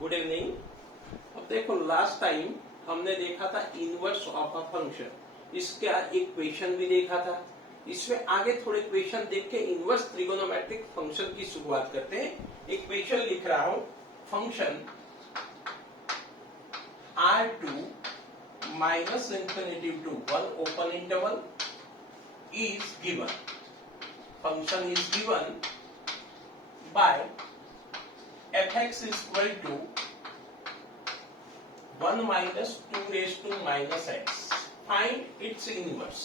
Good evening. अब देखो last time हमने देखा था इनवर्स ऑफ अ फंक्शन। इसका एक क्वेश्चन भी देखा था। इसमें आगे थोड़े क्वेश्चन देख के इनवर्स ट्रिगोनोमेट्रिक फंक्शन की शुरुआत करते हैं। एक क्वेश्चन लिख रहा हूं, function R2 minus infinity to 1 open interval is given. Function is given by fx is equal to 1 minus 2 raised to minus x. Find its inverse.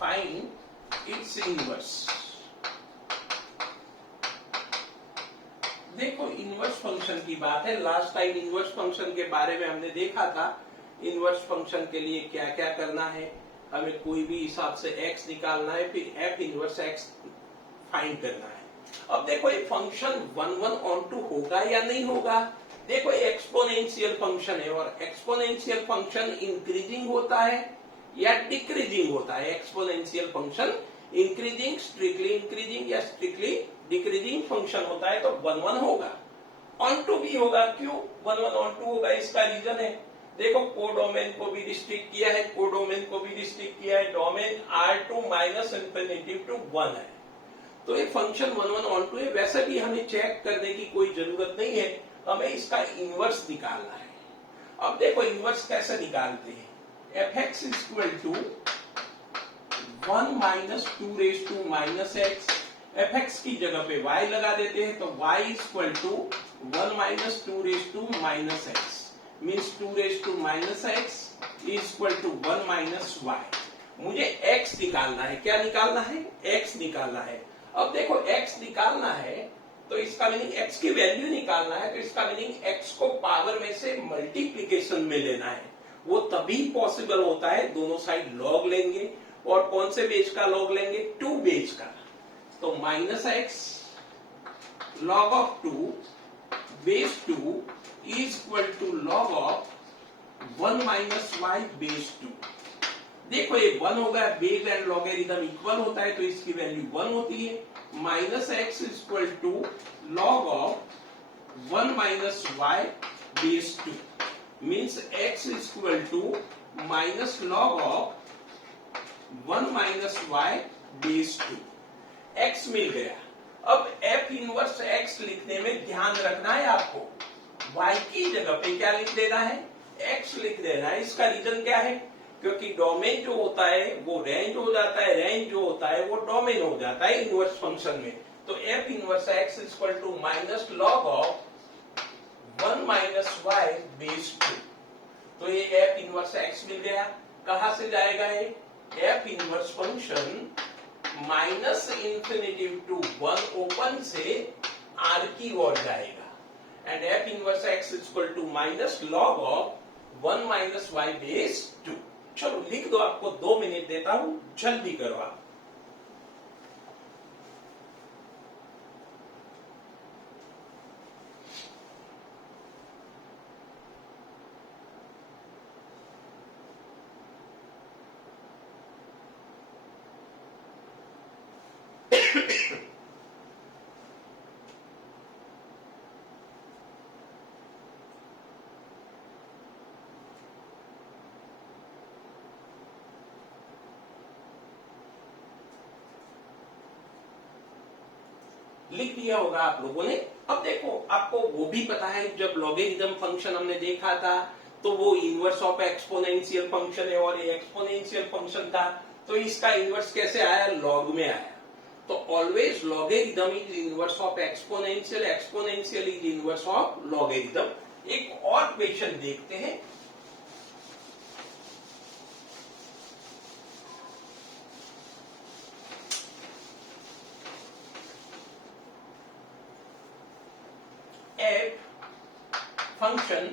Find its inverse. देखो inverse function की बात है। Last time inverse function के बारे में हमने देखा था। इनवर्स फंक्शन के लिए क्या क्या करना है, हमें कोई भी हिसाब से x निकालना है, फिर f इनवर्स x फाइंड करना है। अब देखो ये फंक्शन 1 ऑन टू होगा या नहीं होगा। देखो ये एक्सपोनेंशियल फंक्शन है और एक्सपोनेंशियल फंक्शन इंक्रीजिंग होता है या डिक्रीजिंग होता है। Exponential function increasing, strictly increasing या स्ट्रिक्टली डिक्रीजिंग फंक्शन होता है तो 1 होगा। ऑन टू भी होगा। क्यों 1 ऑन टू होगा, इसका रीजन है, देखो कोडोमेन को भी रिस्ट्रिक्ट किया है, कोडोमेन को भी रिस्ट्रिक्ट किया है। Domain R2 minus infinity to 1 है, तो ये फंक्शन 1 ऑन टू है। वैसे भी हमें चेक करने की कोई जरूरत नहीं है, हमें इसका इनवर्स निकालना है। अब देखो इनवर्स कैसे निकालते हैं। fx is equal to 1 minus 2 raise to minus x. fx की जगह पे y लगा देते हैं तो y is equal to 1 minus 2 raise to minus x means 2 raise to minus x is equal to 1 minus y. मुझे x निकालना है। क्या निकालना है? x निकालना है। अब देखो x निकालना है तो इसका मीनिंग x की वैल्यू निकालना है, तो इसका मीनिंग x को पावर में से मल्टीप्लीकेशन में लेना है। वो तभी पॉसिबल होता है, दोनों साइड लॉग लेंगे। और कौन से बेस का लॉग लेंगे? 2 बेस का। तो minus x log of 2 base 2 is equal to log of 1 minus y base 2। देखो ये 1 होगा, बेस एंड लॉगरिथम इक्वल होता है तो इसकी वैल्यू 1 होती है। Minus x is equal to log of 1 minus y base 2 means x is equal to minus log of 1 minus y base 2। X मिल गया। अब एफ इनवर्स एक्स लिखने में ध्यान रखना है आपको, y की जगह पे क्या लिख देना है? x लिख देना है। इसका रीजन क्या है? क्योंकि डोमेन जो होता है वो रेंज हो जाता है, रेंज जो होता है वो डोमेन हो जाता है इनवर्स फंक्शन में। तो f inverse x is equal to minus log of 1 minus y base 2। तो ये f इनवर्स x मिल गया। कहां से जाएगा ये? f inverse function minus infinity to 1 open से r की ओर जाएगा। And f inverse x is equal to minus log of 1 minus y base 2। चलो लिख दो, आपको 2 मिनट देता हूं, जल्दी करो आप। लिख दिया होगा आप लोगों ने। अब देखो आपको वो भी पता है, जब लॉगरिथम फंक्शन हमने देखा था तो वो इनवर्स ऑफ एक्सपोनेंशियल फंक्शन है और ये एक्सपोनेंशियल फंक्शन था तो इसका इनवर्स कैसे आया? लॉग में आया। तो always logarithm is inverse of exponential, exponential is inverse of logarithm. एक और क्वेश्चन देखते हैं। Function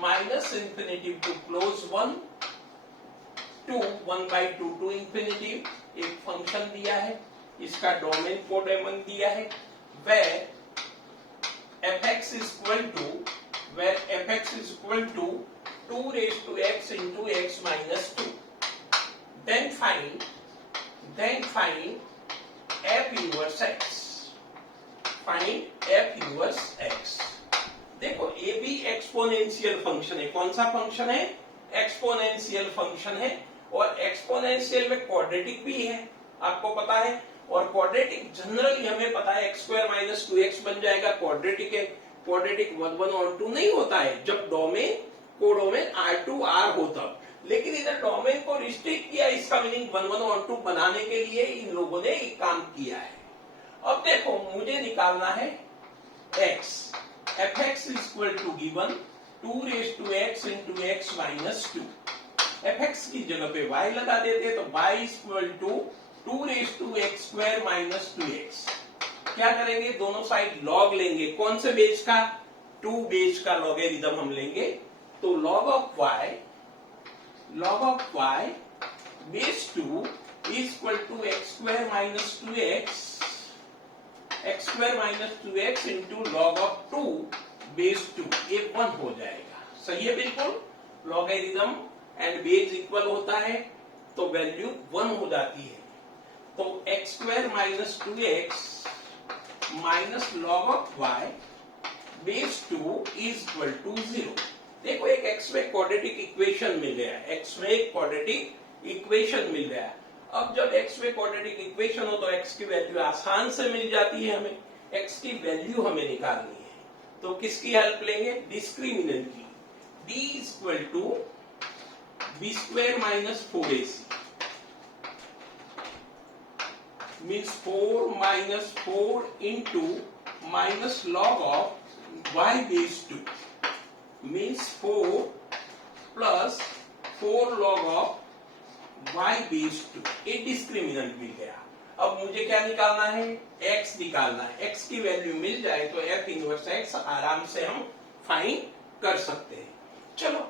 minus infinity to close 1 to 1/2 to infinity एक फंक्शन दिया है, इसका डोमेन कोडोमेन दिया है। where fx is equal to 2 raised to x into x minus 2। then find f inverse x। find f inverse x। देखो ये भी exponential function है। कौन सा फंक्शन है? एक्सपोनेंशियल फंक्शन है। और एक्सपोनेंशियल में क्वाड्रेटिक भी है, आपको पता है। और क्वाड्रेटिक जनरली हमें पता है x स्क्वायर माइनस 2x बन जाएगा, क्वाड्रेटिक है। क्वाड्रेटिक 1 1 और 2 नहीं होता है जब डोमेन कोडोमेन R2R हो तब। लेकिन इधर डोमेन को रिस्ट्रिक्ट किया, इसका मीनिंग 1 1 और 2 बनाने के लिए इन लोगों ने एक काम किया है। अब देखो मुझे निकालना है x, fx is equal to given 2 raised to x into x minus 2। fx की जगह पे y लगा देते हैं तो y is equal to 2 raised to x square minus 2x। क्या करेंगे? दोनों साइड लॉग लेंगे। कौन से बेस का? 2 बेस का लॉगरिथम हम लेंगे। तो log of y base 2 is equal to x square minus 2x, x square minus 2x into log of 2 base 2, ये 1 हो जाएगा। सही है बिल्कुल। लॉगरिथम एंड बेस इक्वल होता है तो वैल्यू 1 हो जाती है। तो x square minus 2x minus log of y base 2 is equal to 0। देखो एक x में क्वाड्रेटिक इक्वेशन मिल गया, x में एक क्वाड्रेटिक इक्वेशन मिल गया। अब जब x में क्वाड्रेटिक इक्वेशन हो तो x की वैल्यू आसान से मिल जाती है। हमें x की वैल्यू हमें निकालनी है तो किसकी हेल्प लेंगे? डिस्क्रिमिनेंट की। d is equal to b square minus 4ac means 4 minus 4 into minus log of y base 2 means 4 plus 4 log of y base 2। ये डिस्क्रिमिनेंट मिल गया। अब मुझे क्या निकालना है? x निकालना है। x की वैल्यू मिल जाए तो f इनवर्स x आराम से हम फाइंड कर सकते हैं। चलो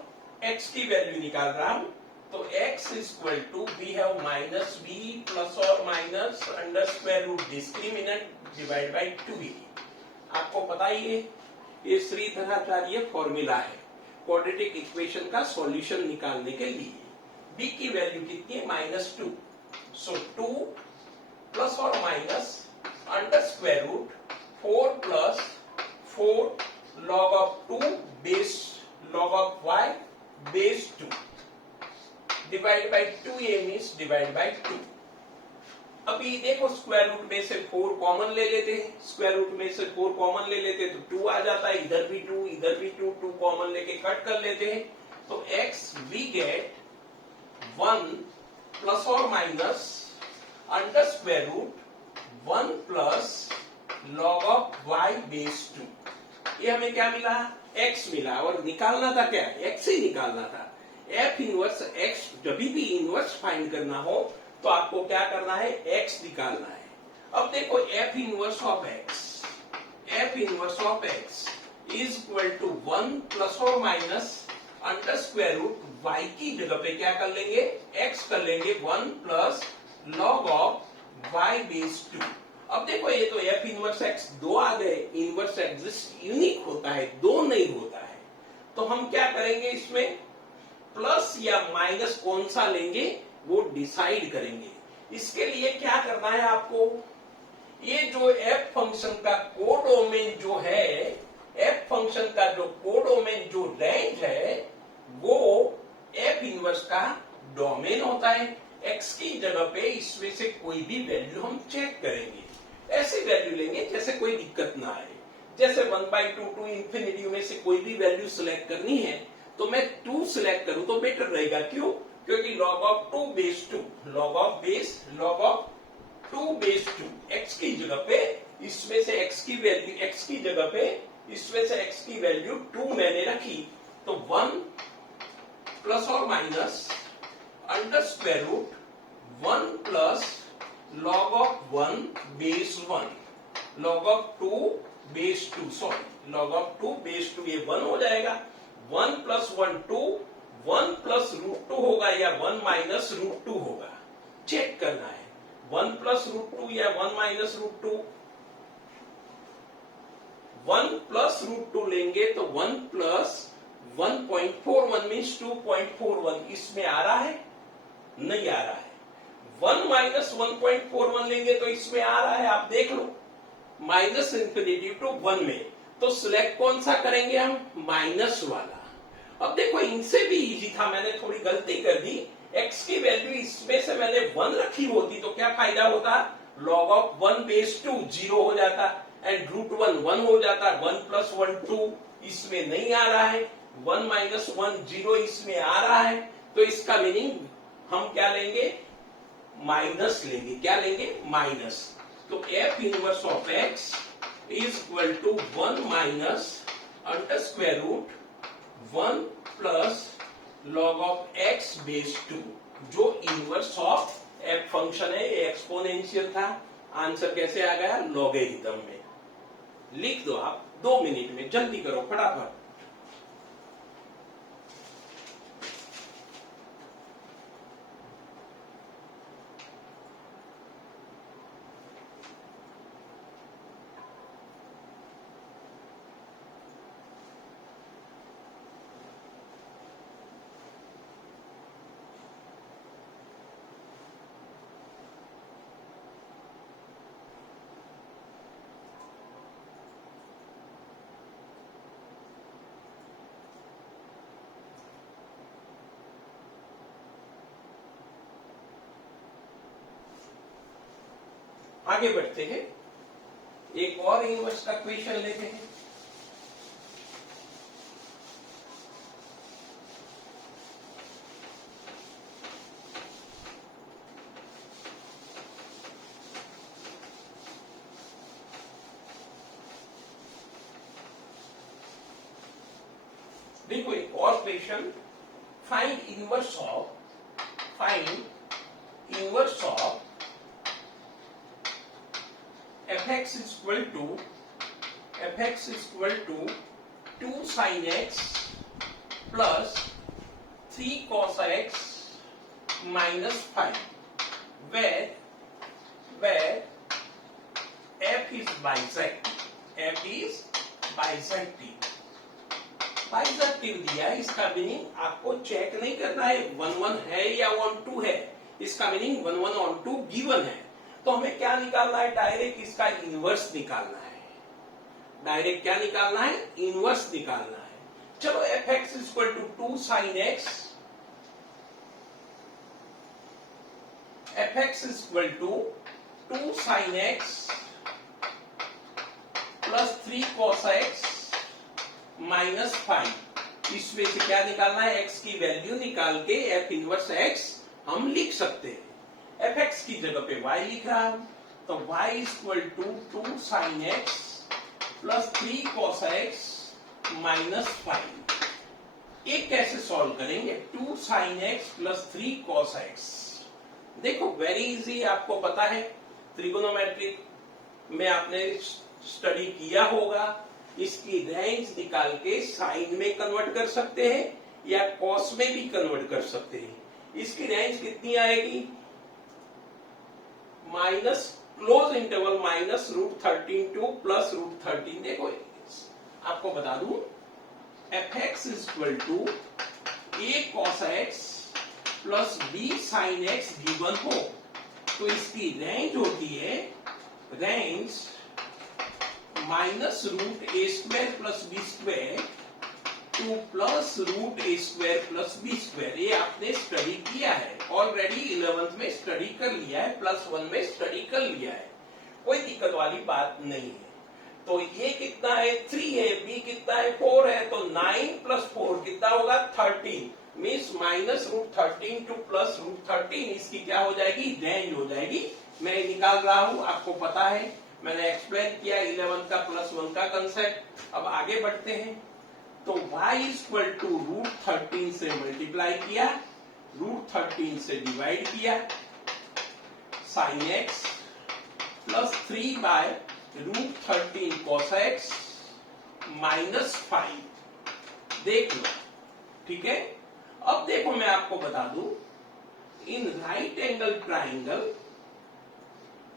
x की वैल्यू निकाल रहा हूं तो x is equal to we have minus b plus or minus under square root discriminant divided by 2b। आपको पता ही है ये श्रीधराचार्य फॉर्मूला है क्वाड्रेटिक इक्वेशन का सॉल्यूशन निकालने के लिए। b की वैल्यू कितनी है? -2। सो 2 प्लस और minus under square root 4 plus 4 log of 2 base log of y base 2 divide by 2a means divide by 2। अभी देखो स्क्वायर रूट में से 4 कॉमन ले लेते हैं। स्क्वायर रूट में से 4 कॉमन ले लेते हैं तो 2 आ जाता है। इधर भी 2 इधर भी 2, 2 कॉमन लेके कट कर लेते हैं तो x वी गेट 1 प्लस और minus under square root 1 plus log of y base 2। ये हमें क्या मिला? x मिला। और निकालना था क्या? x ही निकालना था। f इनवर्स x, जब भी इनवर्स फाइंड करना हो तो आपको क्या करना है? x निकालना है। अब देखो f inverse of x is equal to 1 plus और minus under square root y की जगह पे क्या कर लेंगे? x कर लेंगे 1 plus log of y base 2। अब देखो ये तो f इनवर्स x 2 आ गए। इनवर्स एग्जिस्ट यूनिक होता है, 2 नहीं होता है। तो हम क्या करेंगे? इसमें प्लस या माइनस कौन सा लेंगे वो डिसाइड करेंगे। इसके लिए क्या करना है आपको? ये जो f फंक्शन का कोडोमेन जो है, f फंक्शन का जो कोडोमेन जो रेंज है वो f इनवर्स का डोमेन होता है। x की जगह पे इसमें से कोई भी वैल्यू हम चेक करेंगे। ऐसी वैल्यू लेंगे जैसे कोई दिक्कत ना आए। जैसे 1/2 टू इंफिनिटी में से कोई भी वैल्यू सिलेक्ट करनी है तो मैं 2 सिलेक्ट करूं तो बेटर रहेगा। क्यों? क्योंकि log of 2 base 2 log of 2 base 2 x की जगह पे इसमें से x की वैल्यू x की जगह पे इसमें से x की वैल्यू 2 मैंने रखी तो 1 प्लस और minus under square root 1 plus log of 1 base 1 log of 2 base 2 sorry log of 2 base 2 ये 1 हो जाएगा। 1 प्लस 1 2, 1 प्लस रूट 2 होगा या 1 माइनस रूट 2 होगा, चेक करना है। 1 प्लस रूट 2 या 1 माइनस रूट 2। 1 प्लस रूट 2 लेंगे तो 1 प्लस 1.41 मीन्स 2.41 इसमें आ रहा है? नहीं आ रहा है। 1 माइनस 1.41 लेंगे तो इसमें आ रहा है, आप देख लो। माइनस इंफिनिटी टू 1 में तो सिलेक्ट कौन सा करेंगे हम, माइनस वाला। अब देखो इनसे भी इजी था, मैंने थोड़ी गलती कर दी, x की वैल्यू इसमें से मैंने 1 रखी होती तो क्या फायदा होता, log ऑफ 1/2 0 हो जाता एंड √1 1 हो जाता, 1 + 1 2 इसमें नहीं आ रहा है, 1 - 1 0 इसमें आ रहा है, तो इसका मीनिंग हम क्या लेंगे, माइनस लेंगे। क्या लेंगे, माइनस। तो f inverse of x is equal to 1 minus under square root 1 plus log of x/2, जो इनवर्स ऑफ f फंक्शन है, ये एक्सपोनेंशियल था। आंसर कैसे आ गया, लॉगरिथम में। लिख दो आप 2 मिनट में, जल्दी करो फटाफट। आगे बढ़ते हैं, एक और इनवर्स का क्वेश्चन लेते हैं। देखो एक और question, find inverse of fx is equal to 2 sin x plus 3 cos x minus 5, where f is bisecting, बाइसेक्टिव दिया है। इसका मीनिंग आपको चेक नहीं करना है 1 1 है या 1 2 है, इसका मीनिंग 1 1 और 2 गिवन है। तो हमें क्या निकालना है, डायरेक्ट इसका इनवर्स निकालना है। डायरेक्ट क्या निकालना है, इनवर्स निकालना है। चलो fx is equal to 2 sin x, fx is equal to 2 sin x plus 3 cos x minus 5। इसमें से क्या निकालना है, x की वैल्यू निकाल के f इनवर्स x हम लिख सकते हैं। fx की जगह पे y लिख रहा हूं, तो y is equal to 2 sin x plus 3 cos x minus 5। ये कैसे सॉल्व करेंगे, 2 sin x plus 3 cos x। देखो वेरी इजी, आपको पता है ट्रिगोनोमेट्रिक में आपने स्टडी किया होगा। इसकी रेंज निकाल के साइन में कन्वर्ट कर सकते हैं या कॉस में भी कन्वर्ट कर सकते हैं। इसकी रेंज कितनी आएगी, minus close interval minus √13 to plus √13। देखो आपको बता दूं, fx is equal to a cos x plus b sin x given हो, तो इसकी रेंज होती है, range minus √a² plus b² to plus √a² plus b²। ये आपने स्टडी किया है ऑलरेडी, 11th में स्टडी कर लिया है, +1 में स्टडी कर लिया है, कोई दिक्कत वाली बात नहीं है। तो ये कितना है, 3 है, b कितना है, 4 है, तो 9 + 4 कितना होगा, 13। मीन्स माइनस √13 टू प्लस √13, इसकी क्या हो जाएगी, रेंज हो जाएगी। मैं निकाल रहा हूं, आपको पता है, मैंने एक्सप्लेन किया 11 का +1 का कंसेप्ट। अब आगे बढ़ते हैं, तो y इज इक्वल टू √13 से मल्टीप्लाई किया, √13 से डिवाइड किया, sin x plus 3 by √13 cos x minus 5। देख लो, ठीक है। अब देखो मैं आपको बता दूं, इन राइट एंगल ट्राइंगल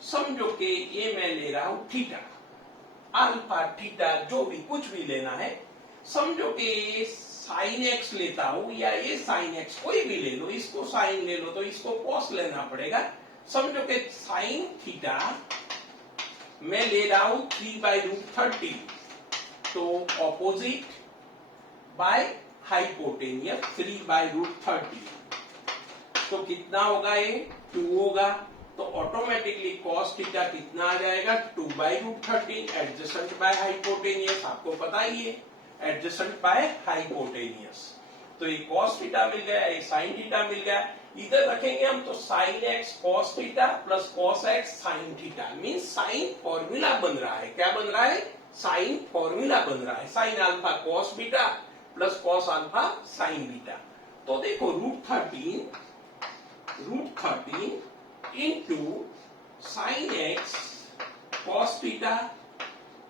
समझो कि ये मैं ले रहा हूं थीटा, अल्फा थीटा जो भी कुछ भी लेना है, समझो कि ये साइन एक्स लेता हूं या ये साइन एक्स, कोई भी ले लो, इसको साइन ले लो तो इसको कॉस लेना पड़ेगा। समझो कि साइन थीटा मैं ले रहा हूं 3/√13, तो ऑपोजिट बाय हाइपोटेनियस 3/√30। तो कितना होगा ये 2 होगा, तो ऑटोमेटिकली cos थीटा कितना आ जाएगा 2/√30 एडजेसेंट बाय हाइपोटेनियस, आपको पता ही है एडजेसेंट बाय हाइपोटेनियस। तो ये cos थीटा मिल गया, ये sin थीटा मिल गया। इधर रखेंगे हम तो sin x cos theta plus cos x sin theta mean sine formula बन रहा है। क्या बन रहा है? साइन फॉर्मूला बन रहा है। Sine alpha cos beta plus cos alpha sin beta. तो देखो √13 into sine x cos theta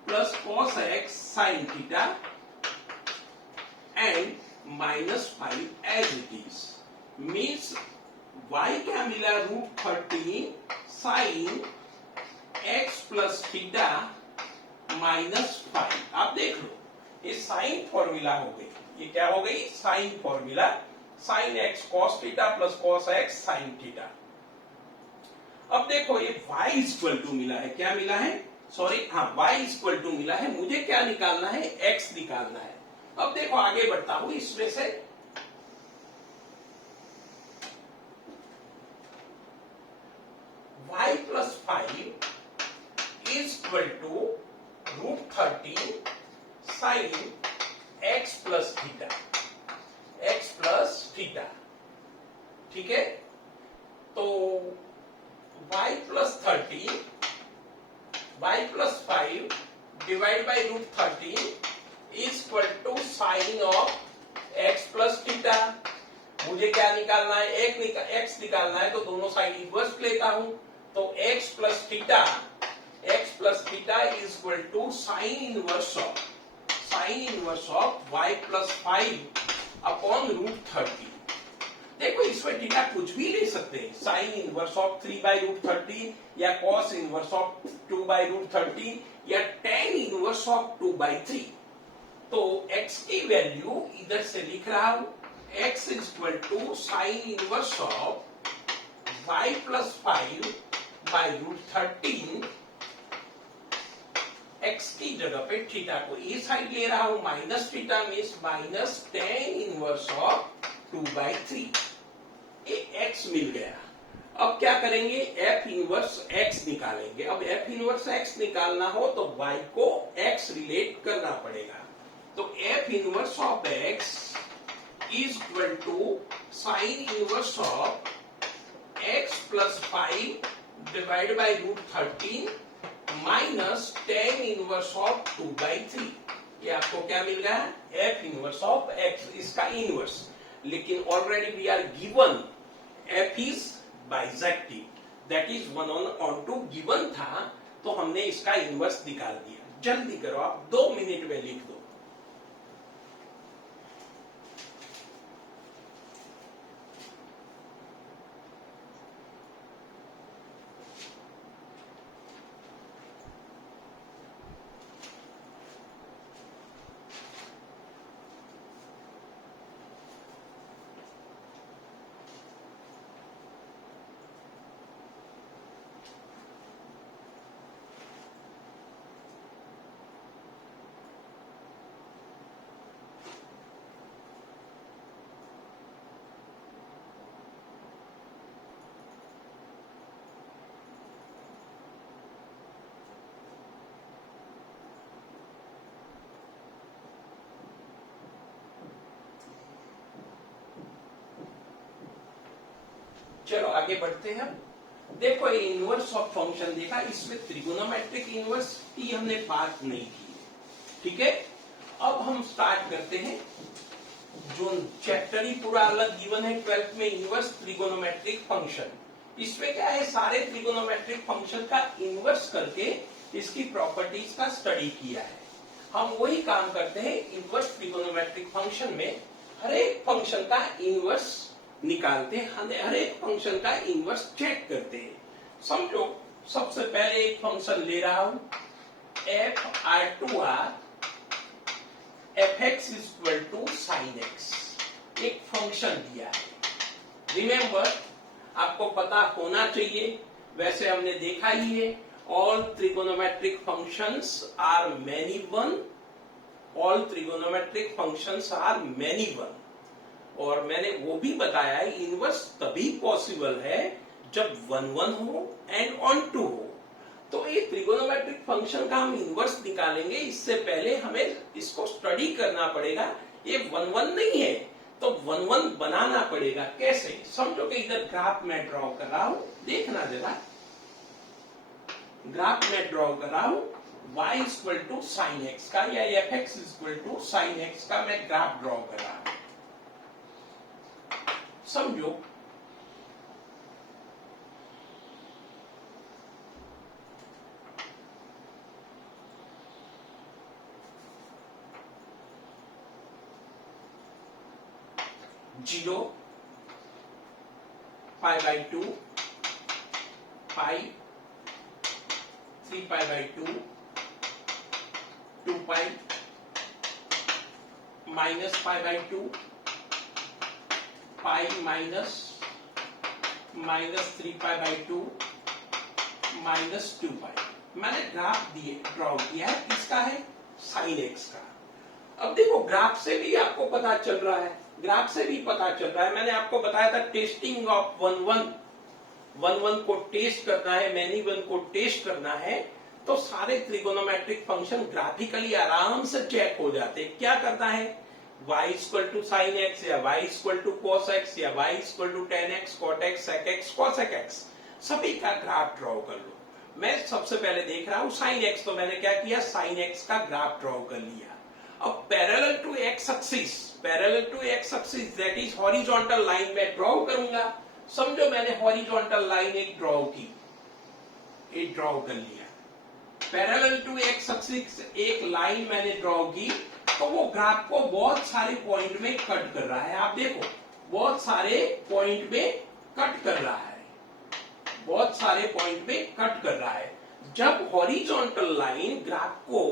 plus cos x sin theta and -5 as it is means y क्या मिला √13 साइन x प्लस थीटा -5। आप देख लो ये साइन फॉर्मूला हो गई, ये क्या हो गई sine formula, sine x cos theta plus cos x sin theta. अब देखो ये y इक्वल टू मिला है, क्या मिला है सॉरी हाँ y इक्वल टू मिला है, मुझे क्या निकालना है x निकालना है। अब देखो आगे बढ़ता हूं इसमें से y plus 5 is equal to √13 sine x plus theta, x plus theta, ठीक है। तो y plus 5 divide by √13 is equal to sine of x plus theta. मुझे क्या निकालना है x निकालना है, तो दोनों साइड इनवर्स लेता हूं, तो x plus theta is equal to sine inverse of y plus 5 upon √13। देखो इसमें थीटा कुछ भी ले सकते हैं, साइन इनवर्स ऑफ 3/√13 या कॉस इनवर्स ऑफ 2/√13 या tan इनवर्स ऑफ 2/3। तो x की वैल्यू इधर से लिख रहा हूं, x is equal to sine inverse of y plus 5/√13। x की जगह पे थीटा को ये साइड ले रहा हूं, minus theta means minus tan inverse of 2/3। ये x मिल गया। अब क्या करेंगे f इनवर्स x निकालेंगे। अब f इनवर्स x निकालना हो तो y को x रिलेट करना पड़ेगा, तो f inverse of x is equal to sine inverse of x plus 5 divide by √13 minus tan inverse of 2/3। ये आपको क्या मिल गया f इनवर्स ऑफ x, इसका इनवर्स। लेकिन already we are given f is bijective, that is 1/2 given था, तो हमने इसका इनवर्स निकाल दिया। जल्दी करो आप, 2 मिनट में लिख दो। चलो आगे बढ़ते हैं। देखो ये इनवर्स ऑफ फंक्शन देखा, इसमें त्रिगोनोमेट्रिक इनवर्स की हमने बात नहीं की, ठीक है। अब हम स्टार्ट करते हैं, जो चैप्टर ही पूरा अलग गिवन है 12th में, इनवर्स त्रिगोनोमेट्रिक फंक्शन। इसमें क्या है, सारे त्रिगोनोमेट्रिक फंक्शन का इनवर्स करके इसकी प्रॉपर्टीज का स्टडी किया है। हम वही काम करते हैं इनवर्स त्रिगोनोमेट्रिक फंक्शन में, हर एक फंक्शन का इनवर्स निकालते हैं, हर एक फंक्शन का इनवर्स चेक करते हैं। समझो सबसे पहले एक फंक्शन ले रहा हूं f(r)(2r) f(x) is equal to sin x, एक फंक्शन दिया है। रिमेंबर, आपको पता होना चाहिए, वैसे हमने देखा ही है, all trigonometric functions are many one, all trigonometric functions are many one. और मैंने वो भी बताया है इनवर्स तभी पॉसिबल है जब 1 1 हो एंड ऑन 2 हो। तो ये ट्रिगोनोमेट्रिक फंक्शन का हम इनवर्स निकालेंगे, इससे पहले हमें इसको स्टडी करना पड़ेगा। ये 1 1 नहीं है तो 1 1 बनाना पड़ेगा। कैसे समझो कि इधर ग्राफ में ड्रॉ कर रहा हूं, देखना जरा। ग्राफ में ड्रॉ कर रहा हूं y equal to sine x का या fx equal to sine x का मैं ग्राफ ड्रॉ कर रहा हूं। समझो zero, pi by two, pi, 3 pi by two, 2 pi, minus pi by two, pi minus 3 pi by two, minus 2 pi. मैंने graph draw किया है, किसका है? साइन एक्स का। अब देखो ग्राफ से भी आपको पता चल रहा है, ग्राफ से भी पता चल रहा है। मैंने आपको बताया था टेस्टिंग ऑफ 1 1 को टेस्ट करना है, मैनी वन को टेस्ट करना है, तो सारे ट्रिगोनोमेट्रिक फंक्शन ग्राफिकली आराम से चेक हो जाते हैं। क्या करना है? y equal to sine x या y equal to cos x या y equal to tan x cot x sec x cosec x, सभी का ग्राफ ड्रॉ कर लो। मैं सबसे पहले देख रहा हूं साइन एक्स, तो मैंने क्या किया? साइन एक्स का ग्राफ ड्रॉ कर लिया। अब parallel to x axis that is horizontal line में ड्रॉ करूंगा। समझो मैंने हॉरिजॉन्टल लाइन एक ड्रॉ की, एक ड्रॉ कर लिया। पैरेलल टू एक्स एक्सिस एक लाइन मैंने ड्रॉ की, तो वो ग्राफ को बहुत सारे पॉइंट में कट कर रहा है। आप देखो बहुत सारे पॉइंट में कट कर रहा है, बहुत सारे पॉइंट में कट कर रहा है। जब हॉरिजॉन्टल लाइन ग्राफ को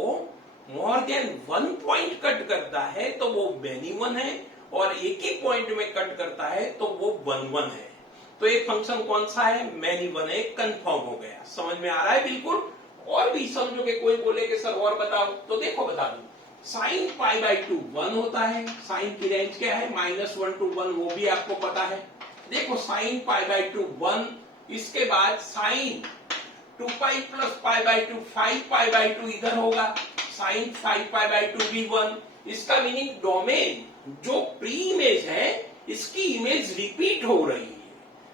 मोर देन 1 पॉइंट कट करता है तो वो मेनी वन है, और एक ही पॉइंट में कट करता है तो वो 1 1 है। तो ये फंक्शन कौन सा है? मेनी वन है, कंफर्म हो गया। समझ में आ रहा है बिल्कुल? और भी समझो कि कोई बोले कि सर और बताओ, तो देखो बता दूं। साइन पाई बाई टू 1 होता है, साइन की रेंज क्या है? -1 to 1, वो भी आपको पता है। देखो साइन पाई बाई टू 1, इसके बाद sine 2 pi plus pi by two 5 pi by two इधर होगा, साइन 5 पाई बाई टू भी 1। इसका मीनिंग डोमेन जो प्री इमेज है इसकी इमेज रिपीट हो रही है।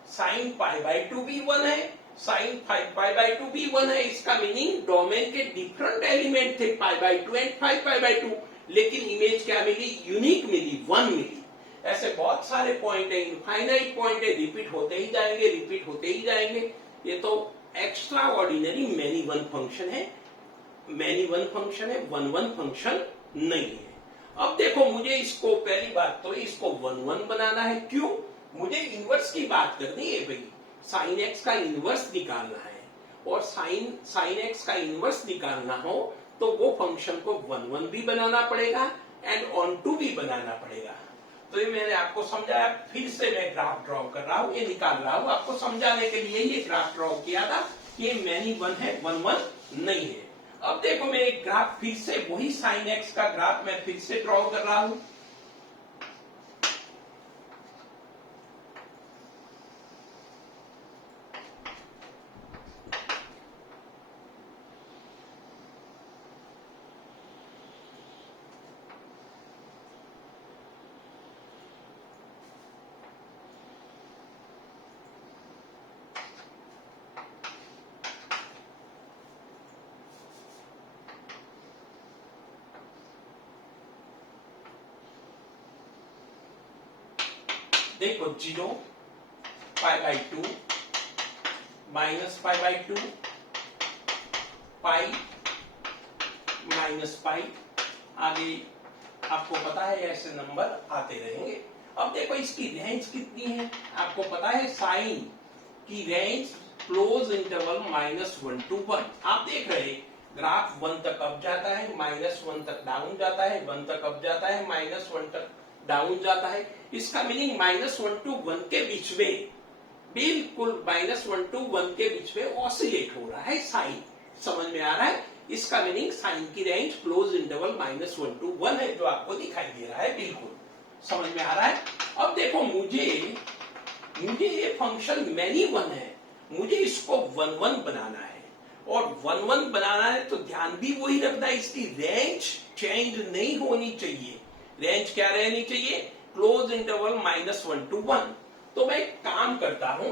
साइन पाई बाई टू भी 1 है, साइन 5 पाई बाई टू भी 1 है। इसका मीनिंग डोमेन के डिफरेंट एलिमेंट थे, पाई by to and 5 pi by to, लेकिन इमेज क्या मिली? यूनिक मिली, 1 मिली। ऐसे बहुत सारे पॉइंट है, इनफाइनाइट पॉइंट है, रिपीट होते ही जाएंगे, रिपीट होते ही जाएंगे। ये तो extra ordinary many one function है, मेनी वन फंक्शन है, 1 1 फंक्शन नहीं है। अब देखो मुझे इसको, पहली बात तो इसको 1 1 बनाना है। क्यों? मुझे इनवर्स की बात करनी है भाई, साइन एक्स का इनवर्स निकालना है, और साइन एक्स का इनवर्स निकालना हो तो वो फंक्शन को 1 1 भी बनाना पड़ेगा एंड ऑन टू भी बनाना पड़ेगा। तो ये मैंने आपको समझाया, फिर से मैं ग्राफ ड्रॉ कर रहा हूं, ये निकाल रहा हूं, आपको समझाने के लिए ये ग्राफ ड्रॉ किया था कि ये मैनी वन है, 1 1 नहीं है। अब देखो मैं एक ग्राफ फिर से, वही साइन एक्स का ग्राफ मैं फिर से ड्रॉ कर रहा हूं। देखो 0, पाई by two, minus pi by two, pi, minus पाई, आगे आपको पता है ऐसे नंबर आते रहेंगे। अब देखो इसकी रेंज कितनी है, आपको पता है साइन की रेंज क्लोज इंटरवल -1 to 1। आप देख रहे ग्राफ 1 तक अप जाता है, -1 तक डाउन जाता है, 1 तक अप जाता है, -1 तक डाउन जाता है। इसका मीनिंग -1 to 1 के बीच में, बिल्कुल -1 to 1 के बीच में ऑसिलेट हो रहा है साइन। समझ में आ रहा है? इसका मीनिंग साइन की रेंज क्लोज इंटरवल -1 to 1 है, जो आपको दिखाई दे रहा है। बिल्कुल समझ में आ रहा है। अब देखो मुझे ये फंक्शन मैनी 1 है, मुझे इसको 1 1 बनाना है, और 1 1 बनाना है तो ध्यान भी वही रखना है, इसकी रेंज चेंज नहीं होनी चाहिए। रेंज क्या रहनी चाहिए? Close interval -1 to 1। तो मैं एक काम करता हूं,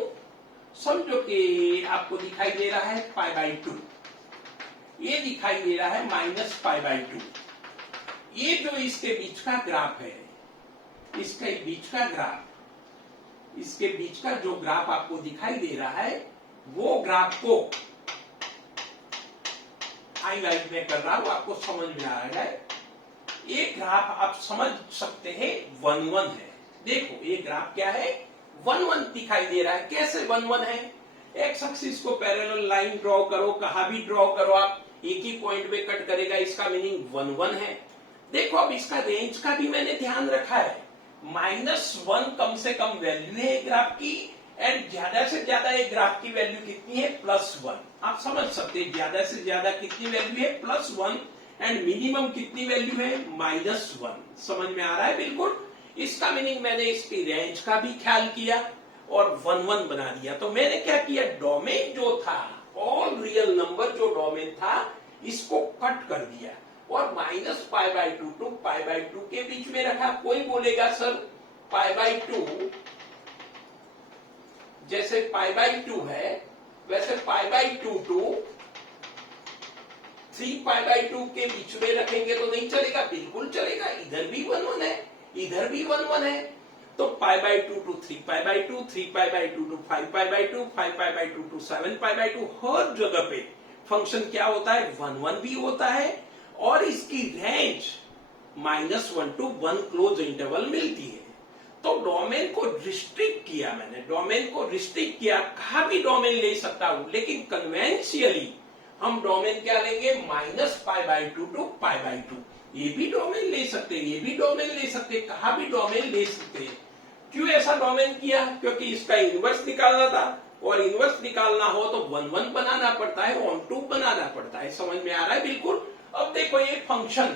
समझो कि आपको दिखाई दे रहा है π/2, ये दिखाई दे रहा है -π/2। ये जो इसके बीच का ग्राफ है, इसके बीच का ग्राफ, इसके बीच का जो ग्राफ आपको दिखाई दे रहा है, वो ग्राफ को हाईलाइट में कर रहा हूं, आपको समझ में आ रहा है। ये ग्राफ आप समझ सकते हैं 1 1 है। देखो ये ग्राफ क्या है? 1 1 दिखाई दे रहा है। कैसे 1 1 है? एक्स एक्सिस को पैरेलल लाइन ड्रॉ करो, कहां भी ड्रॉ करो, आप एक ही पॉइंट पे कट करेगा, इसका मीनिंग 1 1 है। देखो अब इसका रेंज का भी मैंने ध्यान रखा है। -1 कम से कम वैल्यू है ग्राफ की, एंड ज्यादा से ज्यादा एक ग्राफ की वैल्यू कितनी है? +1। आप समझ सकते हैं ज्यादा से ज्यादा कितनी वैल्यू है? +1, एंड मिनिमम कितनी वैल्यू है? -1। समझ में आ रहा है? बिल्कुल। इसका मीनिंग मैंने इसकी रेंज का भी ख्याल किया और 1 1 बना दिया। तो मैंने क्या किया, डोमेन जो था, ऑल रियल नंबर जो डोमेन था, इसको कट कर दिया और -π/2 to π/2 के बीच में रखा। कोई बोलेगा सर π/2 जैसे π/2 है, वैसे π/2 to 3π/2 के बीच में रखेंगे तो नहीं चलेगा? बिल्कुल चलेगा। इधर भी 1 1 है, इधर भी 1 1 है। तो π/2 to 3π/2, 3π/2 to 5π/2, 5π/2 to 7π/2, हर जगह पे फंक्शन क्या होता है? 1 1 भी होता है, और इसकी रेंज -1 to 1 क्लोज इंटरवल मिलती है। तो डोमेन को रिस्ट्रिक्ट किया मैंने, डोमेन को रिस्ट्रिक्ट किया, कहा भी डोमेन ले सकता हूं, लेकिन कन्वेंशियली हम डोमेन क्या लेंगे? -π/2 to π/2। ये भी डोमेन ले सकते हैं, ये भी डोमेन ले सकते हैं, कहा भी डोमेन ले सकते हैं। क्यों ऐसा डोमेन किया? क्योंकि इसका इनवर्स निकालना था, और इनवर्स निकालना हो तो 1 1 बनाना पड़ता है, 1 2 बनाना पड़ता है। समझ में आ रहा है? बिल्कुल। अब देखो ये फंक्शन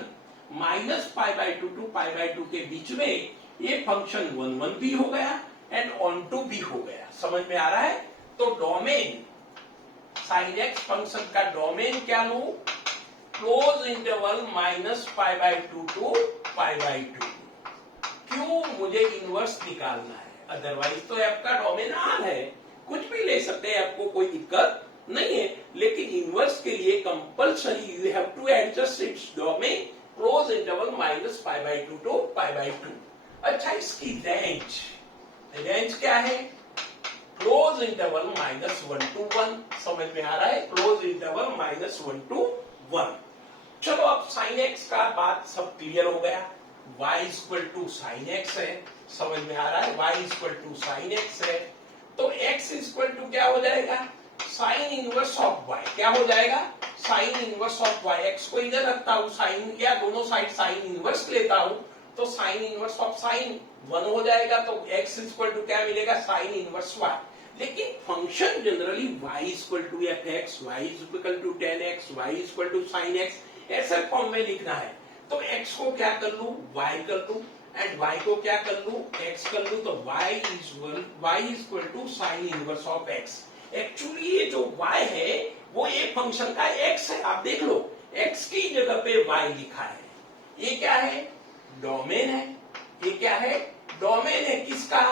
-π/2 to π/2 के बीच में ये फंक्शन 1 1 भी हो गया एंड 1 2 भी हो गया। समझ में आ रहा है? तो डोमेन sin x फंक्शन का डोमेन क्या लू? Close interval -π/2 to π/2। क्यों? मुझे इनवर्स निकालना है, अदरवाइज तो आपका डोमेन R है, कुछ भी ले सकते हैं, आपको कोई दिक्कत नहीं है। लेकिन इनवर्स के लिए compulsory you have to adjust its domain close interval -π/2 to π/2। अच्छा, इसकी रेंज, रेंज क्या है? Close interval -1 to 1। समझ में आ रहा है? Close interval -1 to 1। चलो अब sin x का बात सब क्लियर हो गया। y = sin x है, समझ में आ रहा है? y = sin x है, तो x = क्या हो जाएगा? sin inverse of y। क्या हो जाएगा? sin inverse of y। x को इधर रखता हूं, sin या दोनों साइड sin इनवर्स लेता हूं, तो sin इनवर्स ऑफ sin 1 हो जाएगा। तो x = क्या मिलेगा? sin inverse y। लेकिन function generally y = fx, y = 10x, y = sin x, ऐसे फॉर्म में लिखना है। तो x को क्या कर लू? y कर लू, एंड y को क्या कर लू? x कर लू। तो y = sin inverse of x। Actually ये जो y है वो ये फंक्शन का x है। आप देख लो, x की जगह पे y लिखा है। ये क्या है? डोमेन है। ये क्या है? डोमेन है। किसका?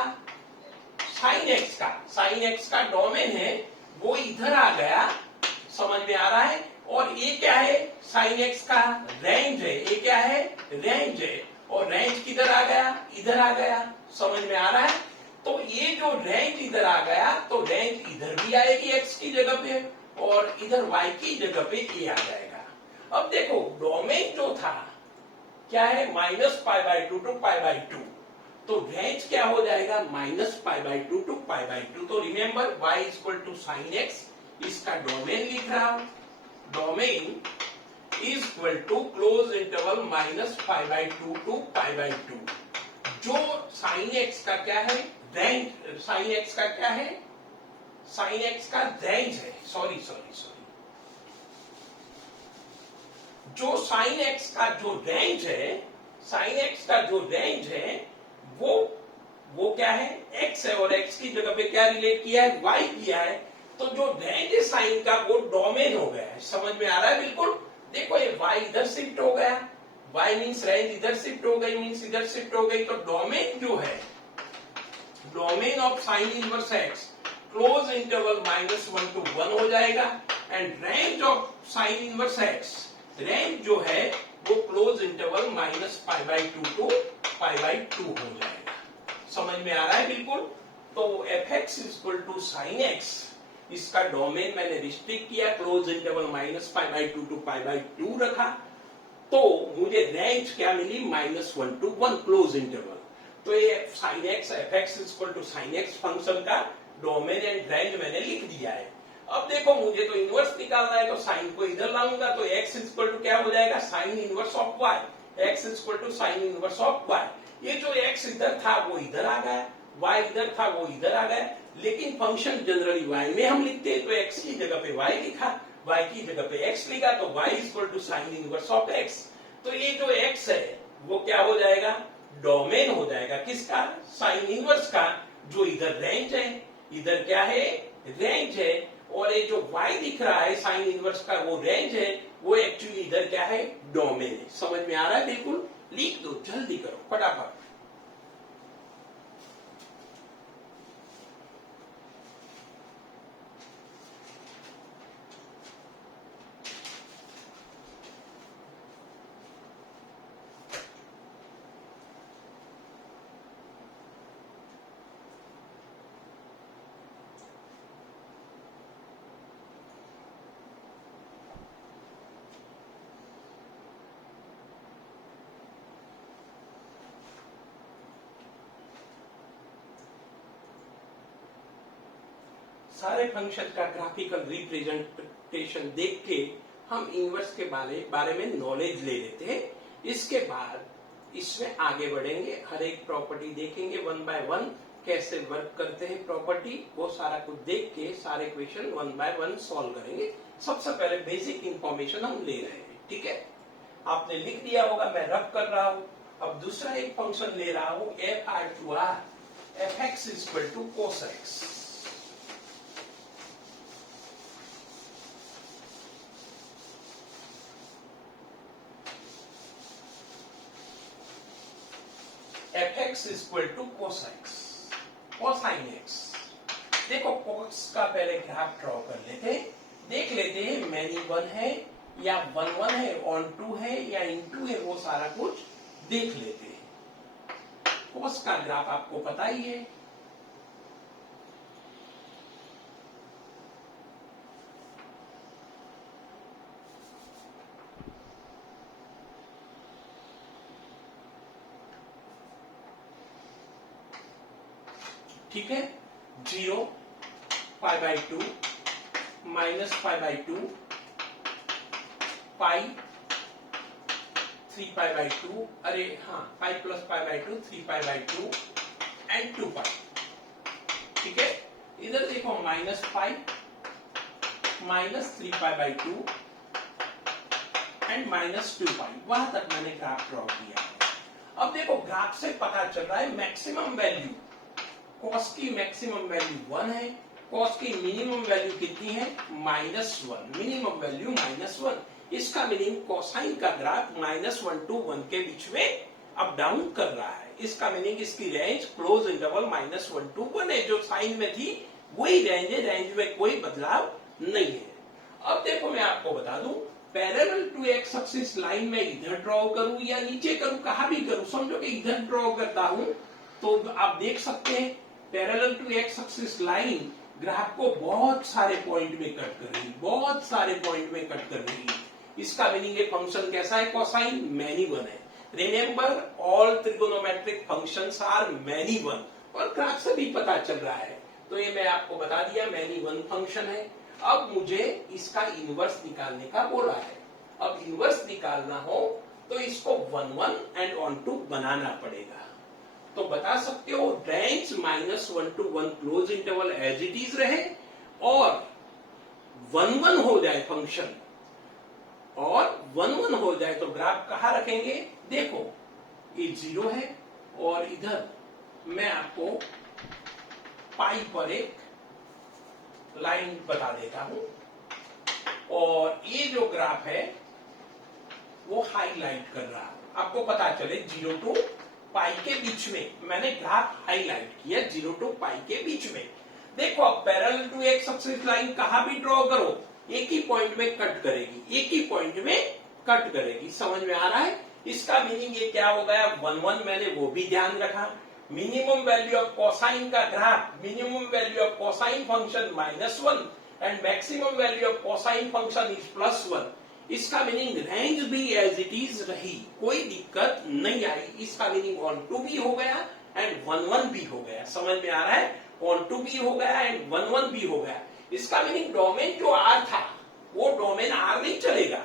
sin x का। sin x का डोमेन है, वो इधर आ गया। समझ में आ रहा है? और ये क्या है? sin x का रेंज है। ये क्या है? रेंज है। और रेंज किधर आ गया? इधर आ गया। समझ में आ रहा है? तो ये जो रेंज इधर आ गया, तो रेंज इधर भी आएगी x की जगह पे, और इधर y की जगह पे ये आ जाएगा। अब देखो डोमेन जो था क्या है? -π/2 to π/2। तो रेंज क्या हो जाएगा? -π/2 to π/2। तो रिमेंबर y = sin x, इसका डोमेन लिख रहा हूं। Domain = close interval -π/2 to π/2। जो sin x का क्या है? रेंज। sin x का क्या है? sin x का रेंज है। सॉरी, जो साइन एक्स का जो रेंज है, साइन एक्स का जो रेंज है वो क्या है, एक्स है, और एक्स की जगह पे क्या रिलेट किया है, वाई किया है। तो जो रेंज है साइन का वो डोमेन हो गया है। समझ में आ रहा है बिल्कुल। देखो ये वाई इधर शिफ्ट हो गया, वाई मीन्स रेंज इधर शिफ्ट हो गई, मीन्स इधर शिफ्ट हो गई। तो डोमेन जो है, domain of sine inverse x close interval -1 to 1 हो जाएगा, and range of sine inverse x, range जो है वो क्लोज इंटरवल -π/2 to π/2 हो जाएगा। समझ में आ रहा है बिल्कुल। तो fx = sin x, इसका डोमेन मैंने रिस्ट्रिक्ट किया, क्लोज इंटरवल -π/2 to π/2 रखा, तो मुझे रेंज क्या मिली, -1 to 1 क्लोज इंटरवल। तो ये sin x, fx = sin x function का डोमेन एंड रेंज मैंने लिख दिया है। अब देखो मुझे तो इनवर्स निकालना है, तो साइन को इधर लाऊंगा, तो x = क्या हो जाएगा, sign inverse of y, x = sign inverse of y। ये जो x इधर था वो इधर आ गया, y इधर था वो इधर आ गया, लेकिन फंक्शन जनरली y में हम लिखते हैं, तो x की जगह पे y लिखा, y की जगह पे x लिखा, तो y = sign inverse of x। तो ये जो x है वो क्या हो जाएगा, डोमेन हो जाएगा, किसका, साइन इनवर्स का। जो इधर रेंज है, इधर क्या है, रेंज है, और ये जो y दिख रहा है साइन इनवर्स का वो रेंज है, वो एक्चुअली इधर क्या है, डोमेन है। समझ में आ रहा है बिल्कुल। लिख दो, जल्दी करो फटाफट। सारे फंक्शन का ग्राफिकल रिप्रेजेंटेशन देख के हम इनवर्स के बारे में नॉलेज ले लेते हैं। इसके बाद इसमें आगे बढ़ेंगे, हर एक प्रॉपर्टी देखेंगे 1 by 1, कैसे वर्क करते हैं प्रॉपर्टी, वो सारा कुछ देख के सारे क्वेश्चन 1 by 1 सॉल्व करेंगे। सबसे पहले बेसिक इंफॉर्मेशन हम ले रहे हैं, ठीक है। आपने लिख दिया होगा, मैं रब कर रहा हूं। अब दूसरा एक फंक्शन ले रहा हूं, f(r)(r), fx = cos x। fx = cos x, cosine x। देखो cos का पहले ग्राफ ड्रॉ कर लेते हैं, देख लेते हैं मैनी 1 है या 1 1 है, ऑन 2 है या इन 2 है, वो सारा कुछ देख लेते हैं। cos का ग्राफ आपको पता ही है, ठीक है। 0, π/2, -π/2, π, 3π/2, अरे हाँ, π + π/2, 3π/2 एंड 2π, ठीक है। इधर देखो -π, -3π/2 एंड -2π, वहां तक मैंने ग्राफ ड्रॉ किया है। अब देखो ग्राफ से पता चल रहा है मैक्सिमम वैल्यू, cos की मैक्सिमम वैल्यू 1 है, cos की मिनिमम वैल्यू कितनी है, -1, मिनिमम वैल्यू -1। इसका मीनिंग कोसाइन का ग्राफ -1 to 1 के बीच में अप डाउन कर रहा है। इसका मीनिंग इसकी रेंज क्लोज इंटरवल -1 to 1 है, जो साइन में थी वही रेंज है, रेंज में कोई बदलाव नहीं है। अब देखो मैं आपको बता दूं, parallel to x axis line में इधर ड्रॉ करूं या नीचे करूं, कहां भी करूं, समझो कि इधर ड्रॉ करता हूं, तो आप देख सकते हैं parallel to x axis line graph को बहुत सारे पॉइंट में कट कर रही, बहुत सारे पॉइंट में कट कर रही है। इसका मीनिंग ये फंक्शन कैसा है, कोसाइन मैनी 1 है। Remember all trigonometric functions are many 1, और ग्राफ से भी पता चल रहा है। तो ये मैं आपको बता दिया मैनी 1 फंक्शन है। अब मुझे इसका इनवर्स निकालने का बोला है। अब इनवर्स निकालना हो तो इसको 1 1 एंड ऑन 2 बनाना पड़ेगा। तो बता सकते हो range -1 to 1 close interval as it is रहे और 1 1 हो जाए फंक्शन, और 1 1 हो जाए तो ग्राफ कहाँ रखेंगे? देखो ये 0 है और इधर मैं आपको पाई पर एक लाइन बता देता हूं, और ये जो ग्राफ है वो हाईलाइट कर रहा है, आपको पता चले 0 टू पाई के बीच में मैंने ग्राफ हाईलाइट किया, 0 टू पाई के बीच में। देखो अब पैरेलल टू एक सक्सेस लाइन कहां भी ड्रॉ करो एक ही पॉइंट में कट करेगी, एक ही पॉइंट में कट करेगी। समझ में आ रहा है? इसका मीनिंग ये क्या हो गया? 1 1 मैंने वो भी ध्यान रखा। मिनिमम वैल्यू ऑफ कोसाइन का graph, minimum value of cosine function -1 and maximum value of cosine function is +1। इसका मीनिंग रेंज भी एज इट इज रही, कोई दिक्कत नहीं आई। इसका मीनिंग ऑन टू भी हो गया एंड 1 1 भी हो गया। समझ में आ रहा है? ऑन टू भी हो गया एंड 1 1 भी हो गया। इसका मीनिंग डोमेन जो आर था वो डोमेन आर नहीं चलेगा,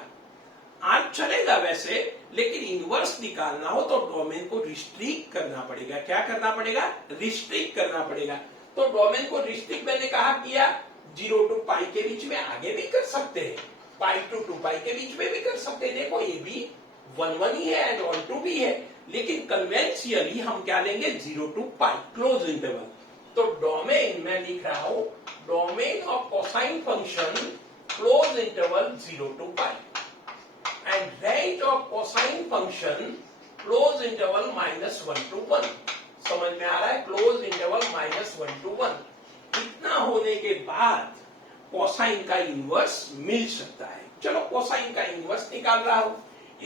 आर चलेगा वैसे, लेकिन इनवर्स निकालना हो तो डोमेन को रिस्ट्रिक्ट करना पड़ेगा। क्या करना पड़ेगा? रिस्ट्रिक्ट करना पड़ेगा। तो डोमेन को रिस्ट्रिक्ट मैंने कहा किया 0 टू पाई के बीच में, आगे भी कर सकते हैं, पाई टू 2 पाई के बीच में भी कर सकते हैं। देखो ये भी 1 1 ही है एंड ऑन टू भी है, लेकिन कन्वेंशियली हम क्या लेंगे? 0 टू पाई क्लोज इंटरवल। तो डोमेन मैं लिख रहा हूं, domain of cosine function close interval 0 to pi and range of cosine function close interval -1 to 1। समझ में आ रहा है? Close interval -1 to 1। इतना होने के बाद कोसाइन का इनवर्स मिल सकता है। चलो कोसाइन का इनवर्स निकाल रहा हूं।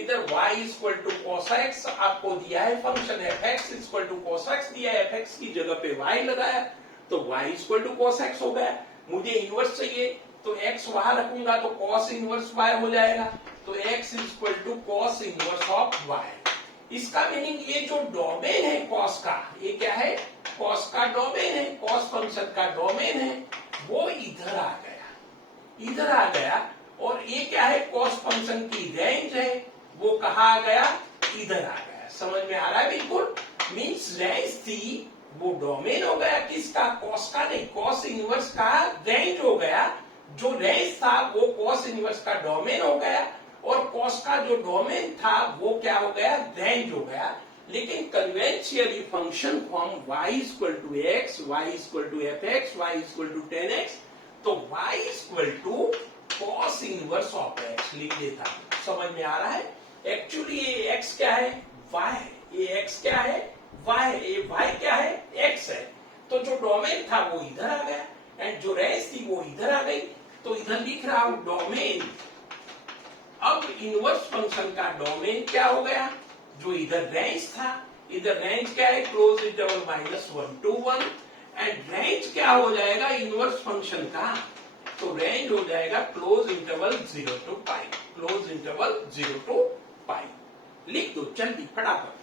इधर y equal to cos x आपको दिया है, function fx equal to cos x दिया है, fx की जगह पे y लगाया तो y equal to cos x हो गया। मुझे इनवर्स चाहिए तो x वहां रखूंगा तो cos इनवर्स y हो जाएगा, तो x equal to cos inverse of y। इसका मीनिंग ये जो डोमेन है cos का, ये क्या है? cos का डोमेन है, cos फंक्शन का डोमेन है, वो इधर आ गया, इधर आ गया। और ये क्या है? cos फंक्शन की रेंज है, वो कहा आ गया? इधर आ गया। समझ में आ रहा है? बिल्कुल। मीन्स रेंज थी वो डोमेन हो गया किसका? cos का नहीं, cos इनवर्स का रेंज हो गया। जो रेंज था वो cos इनवर्स का डोमेन हो गया, और cos का जो डोमेन था वो क्या हो गया? रेंज हो गया। लेकिन conventionally function form y equal to x, y equal to fx, y equal to 10x, तो y equal to cos inverse of x लिख देता। समझ में आ रहा है? एक्चुअली ये x क्या है? y है। ये x क्या है? y है। ये y क्या है? x है। तो जो डोमेन था वो इधर आ गया एंड जो रेंज थी वो इधर आ गई। तो इधर लिख रहा हूं डोमेन। अब इनवर्स फंक्शन का डोमेन क्या हो गया? जो इधर रेंज था, इधर रेंज क्या है? Close interval -1 to 1 and range क्या हो जाएगा इनवर्स फंक्शन का? तो रेंज हो जाएगा close interval 0 to pi, close interval 0 to pi. लिख दो जल्दी फटाफट।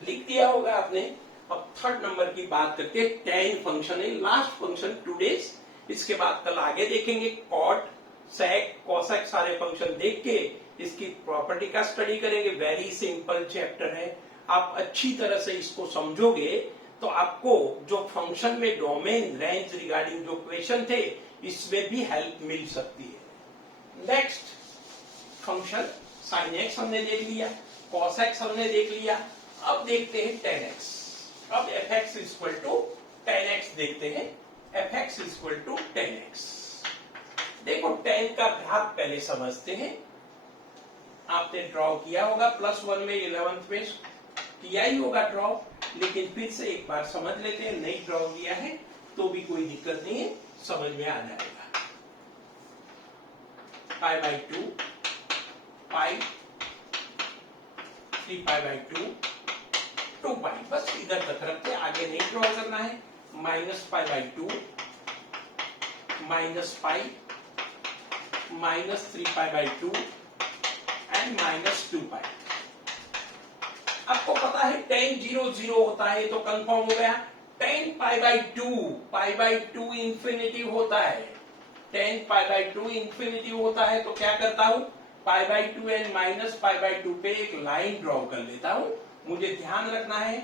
लिख दिया होगा आपने। अब थर्ड नंबर की बात करते हैं। tan फंक्शन है लास्ट फंक्शन टुडेज, इसके बाद कल आगे देखेंगे। cot, sec, cosec सारे फंक्शन देख के इसकी प्रॉपर्टी का स्टडी करेंगे। वेरी सिंपल चैप्टर है, आप अच्छी तरह से इसको समझोगे तो आपको जो फंक्शन में डोमेन रेंज रिगार्डिंग जो क्वेश्चन थे इसमें भी हेल्प मिल सकती है। नेक्स्ट फंक्शन sin x हमने देख लिया, cos x हमने देख लिया। अब देखते हैं 10x। अब fx इक्वल टू 10x देखते हैं। fx equal to 10x। देखो 10 का ग्राफ पहले समझते हैं। आपने ड्रॉ किया होगा +1 में 11th में किया ही होगा ड्रॉ, लेकिन फिर से एक बार समझ लेते हैं। नहीं ड्रॉ किया है तो भी कोई दिक्कत नहीं है, समझ में आ जाएगा। π/2 पाई 3π/2 2 पाई, बस इधर तक रखते, आगे नहीं ड्रॉ करना है। -π/2 माइनस पाई, -3π/2 एंड -2π। आपको पता है tan 0 0 होता है तो कंफर्म हो गया। tan π/2 इंफिनिटी होता है, tan π/2 इंफिनिटी होता है तो क्या करता हूं, π/2 एंड -π/2 पे एक लाइन ड्रॉ कर लेता हूं। मुझे ध्यान रखना है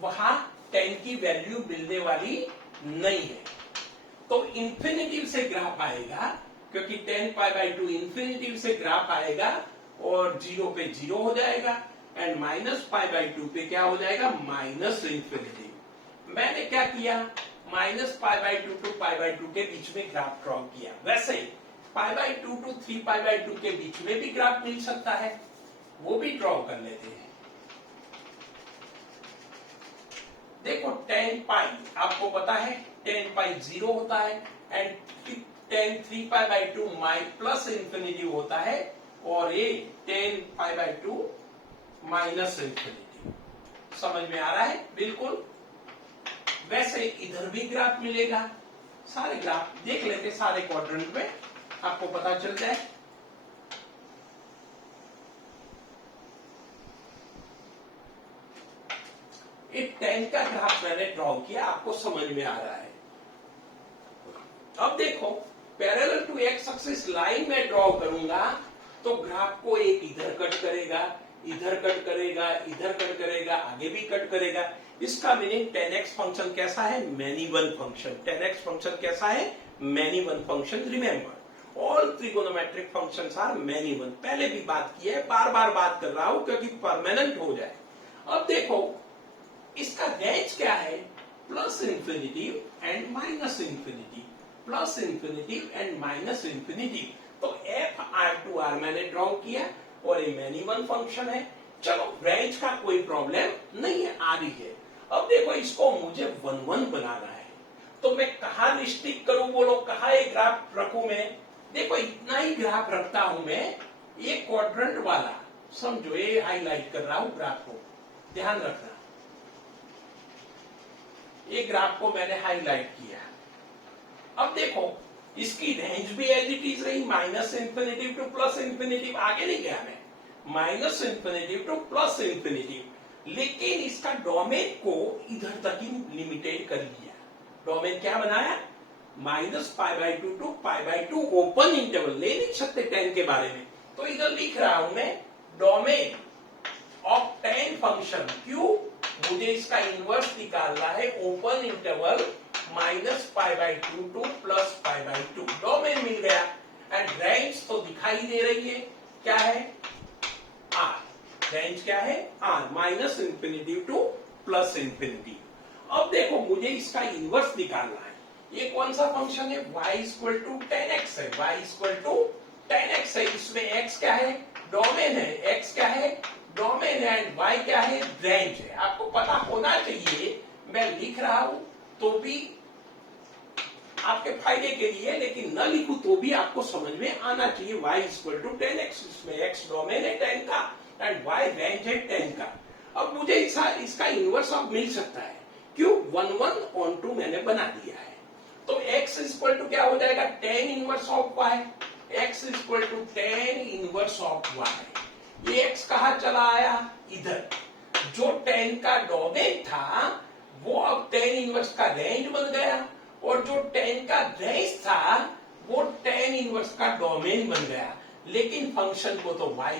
वहां tan की वैल्यू मिलने वाली नहीं है, तो इंफिनिटी से ग्राफ आएगा, क्योंकि tan π/2 इंफिनिटी से ग्राफ आएगा और 0 पे 0 हो जाएगा एंड -π/2 पे क्या हो जाएगा, माइनस इंफिनिटी। मैंने क्या किया, -π/2 to π/2 के बीच में ग्राफ ड्रॉ किया। वैसे π/2 to 3π/2 के बीच में भी ग्राफ मिल सकता है, वो भी ड्रॉ कर लेते हैं। देखो tan π आपको पता है tan π 0 होता है एंड tan 3π/2 प्लस इंफिनिटी होता है और ये tan π/2 माइनस इंफिनिटी। समझ में आ रहा है बिल्कुल। वैसे इधर भी ग्राफ मिलेगा, सारे ग्राफ देख लेते सारे क्वाड्रेंट में, आपको पता चल जाए। एक tan का ग्राफ मैंने ड्रॉ किया, आपको समझ में आ रहा है। अब देखो parallel to x axis line में ड्रॉ करूंगा तो ग्राफ को एक इधर कट करेगा, इधर कट करेगा, इधर कट करेगा, आगे भी कट करेगा। इसका मीनिंग tan x फंक्शन कैसा है, many one function. tan x function कैसा है, many one function. Remember all trigonometric functions are many one. पहले भी बात की है, बार बार बात कर रहा हूं क्योंकि परमानेंट हो जाए। अब देखो इसका रेंज क्या है, plus infinity and minus infinity, plus infinity and minus infinity. तो f(r)(r) मैंने ड्रॉ किया और ये मैनी वन फंक्शन है। चलो रेंज का कोई प्रॉब्लम नहीं है, आ रही है। अब देखो इसको मुझे 1 1 बनाना है तो मैं कहा रिस्ट्रिक्ट करूं, बोलो कहा एक ग्राफ रखूं मैं। देखो इतना ही ग्राफ रखता हूं मैं, ये क्वाड्रेंट वाला समझो, ये हाईलाइट कर रहा हूं ग्राफ को, ध्यान रखना। ये ग्राफ को मैंने हाईलाइट किया। अब देखो इसकी रेंज भी एज इट इज रही, minus infinity two plus infinity, आगे नहीं गया मैं, minus infinity two plus infinity. लेकिन इसका डोमेन को इधर तक ही लिमिटेड कर दिया। डोमेन क्या बनाया, -π/2 टू π/2 ओपन इंटरवल। ले नहीं सकते tan के बारे में, तो इधर लिख रहा हूं मैं डोमेन ऑफ tan फंक्शन। क्यों, मुझे इसका इनवर्स निकालना है, ओपन इंटरवल -π/2 टू +π/2। डोमेन मिल गया एंड रेंज तो दिखाई दे रही है, क्या है, R। रेंज क्या है, R, minus infinity two plus infinity. अब देखो मुझे इसका इनवर्स निकालना है। ये कौन सा फंक्शन है, y tan x है, y tan x है। इसमें x क्या है, डोमेन है, x क्या है, डोमेन है एंड y क्या है, रेंज है। आपको पता होना चाहिए, मैं लिख रहा हूं तो भी आपके फायदे के लिए, लेकिन न लिखूं तो भी आपको समझ में आना चाहिए। y tan x, इसमें x डोमेन है tan का एंड y रेंज है tan का। अब मुझे इसका इनवर्स अब मिल सकता है, क्यों, 1 1 on 2 मैंने बना दिया है। तो x क्या हो जाएगा, tan inverse of y, x tan inverse of y। ये x कहां चला आया, इधर। जो tan का डोमेन था वो अब tan इनवर्स का रेंज बन गया, और जो tan का रेंज था वो tan इनवर्स का डोमेन बन गया। लेकिन फंक्शन को तो y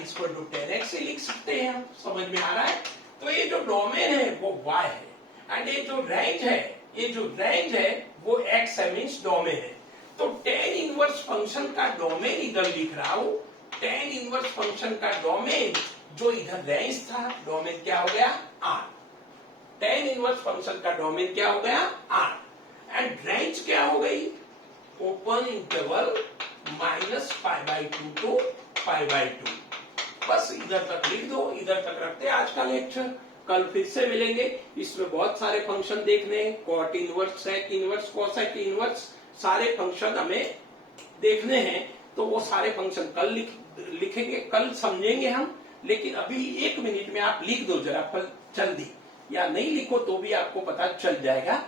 tan x से लिख सकते हैं हम, समझ में आ रहा है। तो ये जो डोमेन है वो y है एंड ये जो रेंज है, ये जो रेंज है वो x है, मींस डोमेन है। तो tan इनवर्स फंक्शन का डोमेन इधर लिख रहा हूं, tan इनवर्स फंक्शन का डोमेन जो इधर रेंज था, डोमेन क्या हो गया, R। tan इनवर्स फंक्शन का डोमेन क्या हो गया, R, एंड रेंज क्या हो गई, ओपन इंटरवल -π/2 टू π/2। बस इधर तक लिख दो, इधर तक रखते आज का लेक्चर। कल फिर से मिलेंगे, इसमें बहुत सारे फंक्शन देखने हैं, cot inverse, sec inverse, cosec inverse, सारे फंक्शन हमें देखने हैं। तो वो सारे फंक्शन कल लिखेंगे, कल समझेंगे हम। लेकिन अभी 1 मिनट में आप लिख दो जरा जल्दी, या नहीं लिखो तो भी आपको पता चल जाएगा